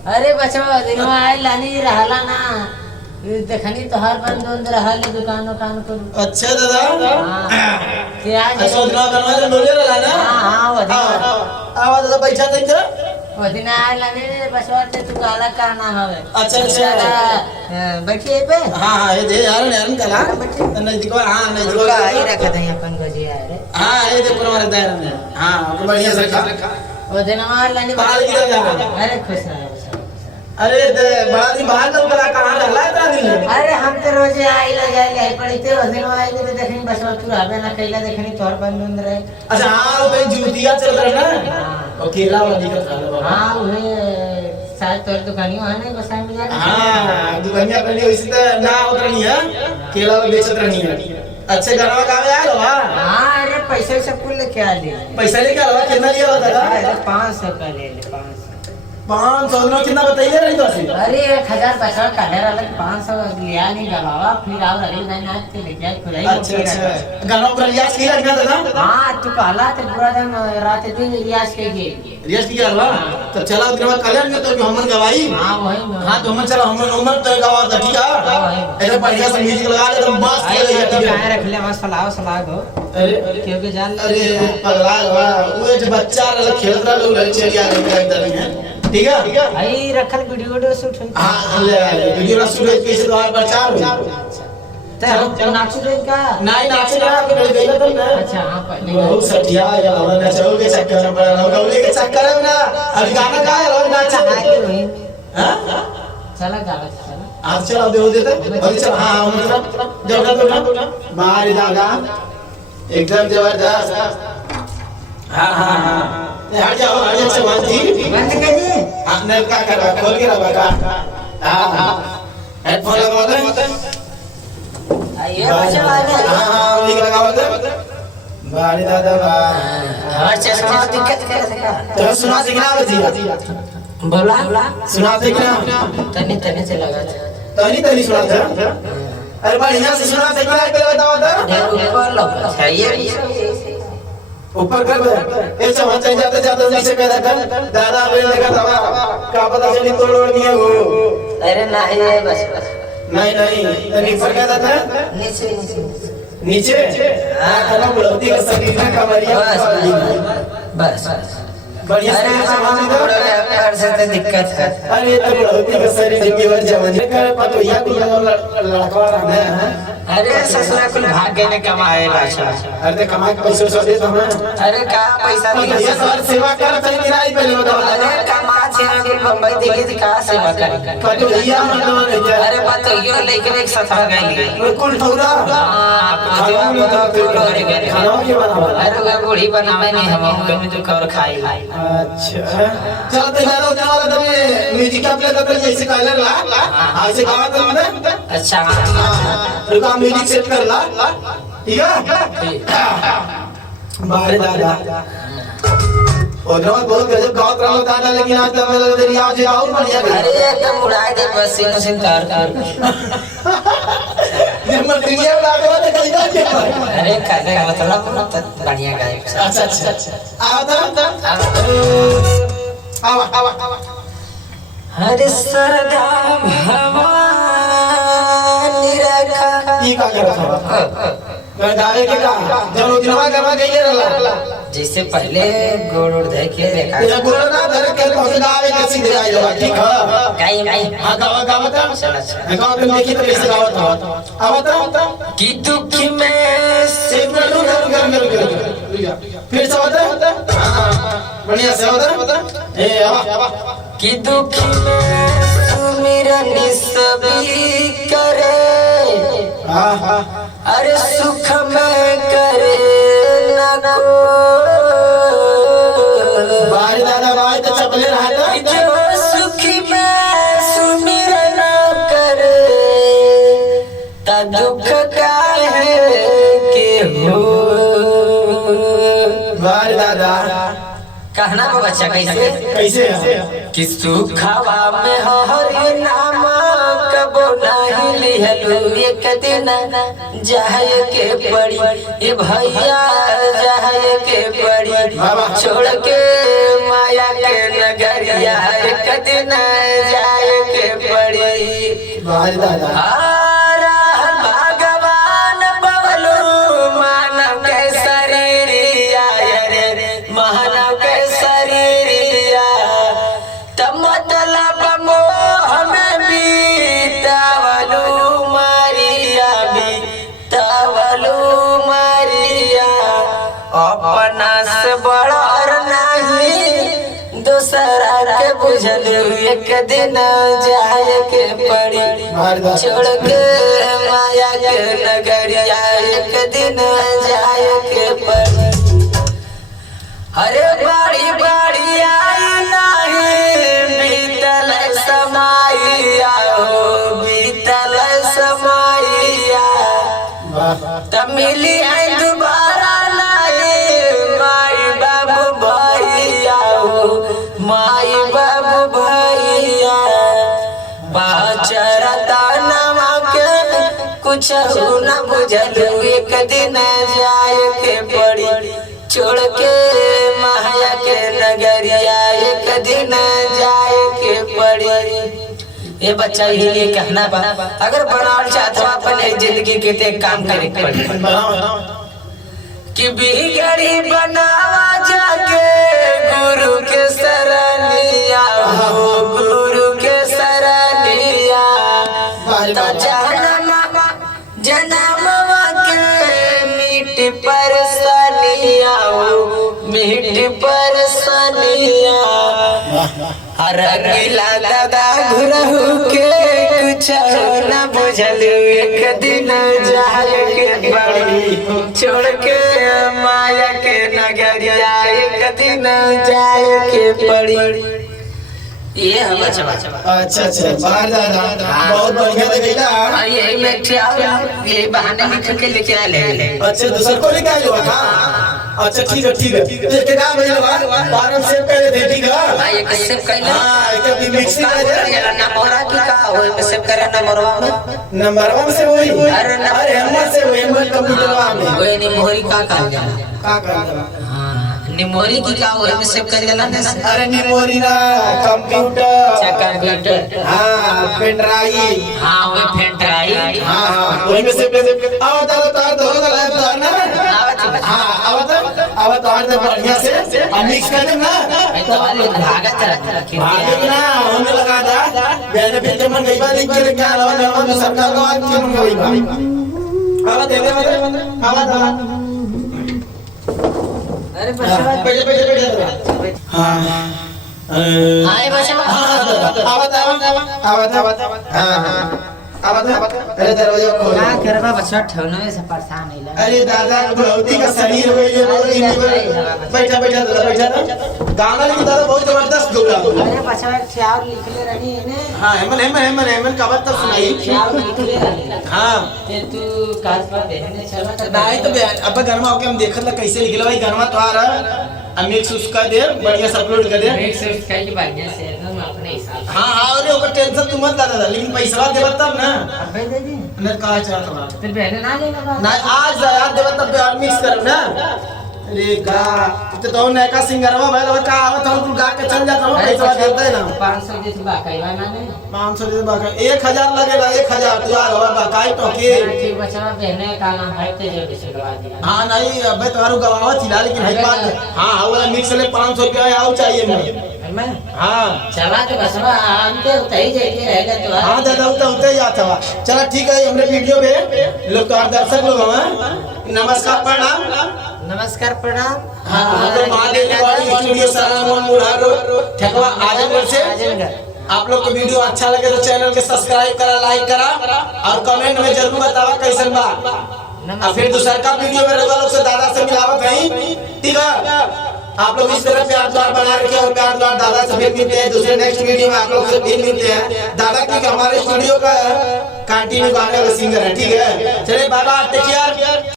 अरे बचवा दिन में आए लानी रहला ना देखनी तो हर बंद बंद रहले दुकान को। अच्छा दादा ते आज अच्छा दिन बनवा ले लोले रहला ना। हां वही आवा दादा पैसा दे तो वही ना आए लानी बचवा ते तू काला का नाम हवे। अच्छा अच्छा बैठिए पे। हां ये दे यार यार कला नजदीक हां नजदीक का आई रख दे अपन गजिया रे। हां ये दे पूरा मारे दायरा में। हां बढ़िया से रखा वो दिन में लानी बाल की दादा। अरे खुश रहो। अरे बड़ा दिन बाहर तो करा कहां रहला इतना दिन। अरे हम तो रोज आइला जाइला ही पड़ते उस दिन आई तो देखनी बस तू आवे ना कैला देखनी तोर बंद बंद रहे। अच्छा हां वो जूतिया चल रहा ना अकेला वाला दिखत रहा। हां वो शायद तोर दुकानियो है ना बसाई में जाना। हां दुकानिया कर ली वैसे तो ना उतरनी है केला बेचत रहनी है। अच्छे घरवा का आया हो। हां अरे पैसे सब कुल लेके आ ले। पैसा लेके आवा कितना लिया दादा। अरे 500 का ले ले 500 में कितना बताइए रही तो ऐसे। अरे 1000 पैसा का है अलग 500 लिया नहीं गवावा फिर आओ अरे मैं नाच के लेके आई खुलाई। अच्छा अच्छा गाना पर रियाज किया ना दादा। हां तू कहला तो पूरा दिन रात दिन रियाज के गे रियाज किया हलवा तो चला दिन में कल्याण में तो हमन गवाई। हां वही हां तो हमन चला हमन तो गवा था ठीक है। ऐसे बढ़िया से म्यूजिक लगा ले तो मस्त लगे ठीक है। कहां रख ले बस सलाह हो। अरे क्योंकि जान अरे पगला वो जो बच्चा खेल रहा लोग चल आ रहे हैं ठीक है भाई रखल वीडियो शूट होई। हां ले वीडियो शूट होई कैसे द्वार प्रचार हो। चल नाचू दे का नहीं नाचे ना आपके पहले देखा था ना। अच्छा हां पहले बहुत सटिया या हम नचोगे चक्कर में पड़ा गौले के चक्कर है ना। अभी गाना का है और नाच हां चला गावा चला आज चला दे देते अभी चल हां मतलब जब तो ना मारी दादा एकदम जबरदस्त। हां हां हां हट जाओ से बाजी बंद कर दे। हां नहीं का कर खोल के रखा का। हां हां हेडफोन लगा दे ये बच्चा वाले हां हां ठीक लगा दे मारी दादा बा हर से सुना दिक्कत कर सका तो सुना सिखना बजी बोला सुना सिखना तने से लगा तनी सुना था। अरे बढ़िया से सुना सिखना के बताओ तो ऊपर लगा चाहिए ऊपर कर दे ए समझ जाते जाते नीचे पैदा कर दादा बोल लगा था का पता चली तोड़ दिया वो। अरे नहीं है बस नहीं नहीं तनी ऊपर क्या था नीचे नीचे हां खाना बुलंदी का शरीर में कमरिया बस बढ़िया से सामान दो हर से दिक्कत है। अरे तो बुलंदी का शरीर की वर जवानी कर पतो या को लड़का रहना है। अरे ससुरा कुल भाग गए ने कमाए लाशा। अरे कमाई के पैसे सब दे तो मैं अरे का पैसा नहीं ये सर सेवा कर सही नहीं पहले बताओ। अरे कमा छे कुल बम्बई दिल्ली से का सेवा करे पतो या मतलब अरे पतो यो लेके एक सफर गई कुल ठौरा हां खाना के बना। अरे वो बूढ़ी बनावे नहीं हम कभी तो कर खाई। अच्छा चल तो गाना उतना वाला तुमने म्यूजिक का प्ले कर जैसे कहले ला आज से गावा तो मत। अच्छा रुका म्यूजिक सेट कर ला ठीक है। बारे दादा और बहुत गजब गावत रहा दादा लेकिन आज तक मेरा दरिया से और बढ़िया गया। अरे एकदम उड़ाए दे बस से तार कर ये मत दुनिया उड़ा दे तो कहीं क्या। अरे कहने का मतलब बढ़िया गाय। अच्छा अच्छा आवा हर सरदा भवानी रखा ई का कर रहा गावे के का जब दिनवा करवा गई रहला जैसे पहले गोड़ उड़ धर के देखा तेरा गोड़ ना धर के पहुंच गावे के सीधे आई लगा ठीक है। गाई हां गावा था गावा में देखी तो कैसे गावा था आवता कि दुखी में से एक मिनट रुक फिर से बता। हां बढ़िया से बता ए आवा कि दुखी में सुमिरन सभी करे हां अरे सुख में करे न को बारी दादा बाई तो चपले रहा जो सुखी में सुमिरन करे ता दुख काहे के हो। बारी दादा कहना को बच्चा कैसे कि सुखवा में हरि नाम कबो नहीं लिहलू एक दिन जाए के पड़ी ये भैया जाए के पड़ी छोड़ के माई माया के नगरिया एक दिन जाए के पड़ी। बाहर दादा भगवान बबलू मानव के शरीरिया रे मानव के शरीरिया तब मतलब मोह में बीतावलू मारिया बीतावलू मारिया अपना से बड़ा नहीं दूसरा के बुझल एक दिन जाए के पड़ी। छोड़ के माया के नगरिया एक दिन जाए के पड़ी। अरे बाड़ी बाड़ी आई नहीं बीतल समाइया हो बीतल समाइया तब मिली है दोबारा नहीं माई बाबू भैया हो माई बाबू भैया बाचरता नमा के कुछ न बुझल एक दिन जाए के पड़ी। छोड़ के माया के नगरिया एक दिन जाए के पड़ी। ये बच्चा ये कहना बा अगर बनाना चाहता अपने जिंदगी के ते काम करे कि बिगड़ी बनावा जाके गुरु के सरनिया हो गुरु के सरनिया तो जन्मवा के मीठ परसनिया हो मीठ परसनिया रंगीला दादा गुरु के कुछ न बुझल एक दिन जाए के पड़ी। छोड़ के माया के नगरिया एक दिन जाए के पड़ी। ये हम अच्छा अच्छा बाहर दादा बहुत बढ़िया लगेगा। ये ये बहाने लिख के लेके आ ले। अच्छा दूसर को लेके आयो हां अच्छा ठीक है तो के नाम है बारम से पहले दे ठीक है ये कैसे कहना हां एक भी मिक्सिंग कर ना नंबरा की का हो कैसे करे नंबरवा में नंबरवा में से वही अरे हमर से वही हमर कंप्यूटरवा में ओए नि मोहरी का कर निमोरी की का होए में सेव कर देला ना। अरे निमोरी ना कंप्यूटर अच्छा कंप्यूटर हां पेन ड्राइव हां वो पेन ड्राइव हां वही में सेव आओ तार तो हो गया तार ना हां अब तार बढ़िया से मिक्स कर दे ना तो वाले भागत भागे ना होने लगा था मैंने फिर मन गई बात लिख के क्या लगा में सरकार को आज क्यों गई बा अब दे दे अब अरे बैठ हां आए बच्चा आवत हां अरे दरवाजा खोल क्या करबा बच्चा ठौना में से परेशान है। अरे दादा भौती का शरीर हो गई बैठा गाना लेकिन दादा बहुत जबरदस्त गौला। अरे बच्चा एक ख्याल लिखले रही है ने। हां हेमन का बात तब सुनाई ख्याल लिखले रही। हां ये तू काज पर बहने चला तो नहीं तो अब घर में आके हम देखत ला कैसे लिखला भाई घर में तो आ रहा मिक्स उसका दे बढ़िया से अपलोड कर दे मिक्स उसका की बढ़िया से एकदम अपने हिसाब। हां अरे ओकर टेंशन तू मत ला दादा लेकिन पैसा देबत तब ना अबे दे दी अंदर का चाहता फिर बहने ना लेना ना आज यार देबत तब यार मिक्स कर ना। अरे का तो नया सिंगरवा भाई रवा का आवत हम तू गा के चल जाता हूं पैसा देता है ना 500 दे तू बाकाईवा ना ने 500 दे बाका 1000 लगेगा 1000 तू यार हवा बाकाई तो के ठीक बच्चा बहने का नाम भाई ते जो से गवा दिया। हां नहीं अबे तुम्हारो गवावत हिला लेकिन है बात हां वाला मिक्स ले 500 रुपया आओ चाहिए मैं हां चला के बसवा आमते उतई जाके रहेगा तो हां दादा उते ही आता हुआ चला ठीक है हमरे वीडियो में लोग तो दर्शक लोग हैं नमस्कार प्रणाम नमस्कार प्रणाम। हां तो महादेव वाली स्टूडियो सरामन मुरार रोड ठेकवा आजमगढ़ से आप लोग को वीडियो अच्छा लगे तो चैनल के सब्सक्राइब करा लाइक करा और कमेंट में जरूर बतावा कैसन बा और फिर दूसरा का वीडियो में रउआ लोग से दादा से मिलावत है ठीक है। आप लोग इस तरह प्यार द्वार बना रखे और प्यार द्वार दादा से फिर मिलते हैं दूसरे नेक्स्ट वीडियो में आप लोग से फिर मिलते हैं। दादा क्योंकि हमारे स्टूडियो का कंटिन्यू गाने का सिंगर है ठीक है। चलिए बाय बाय टेक केयर।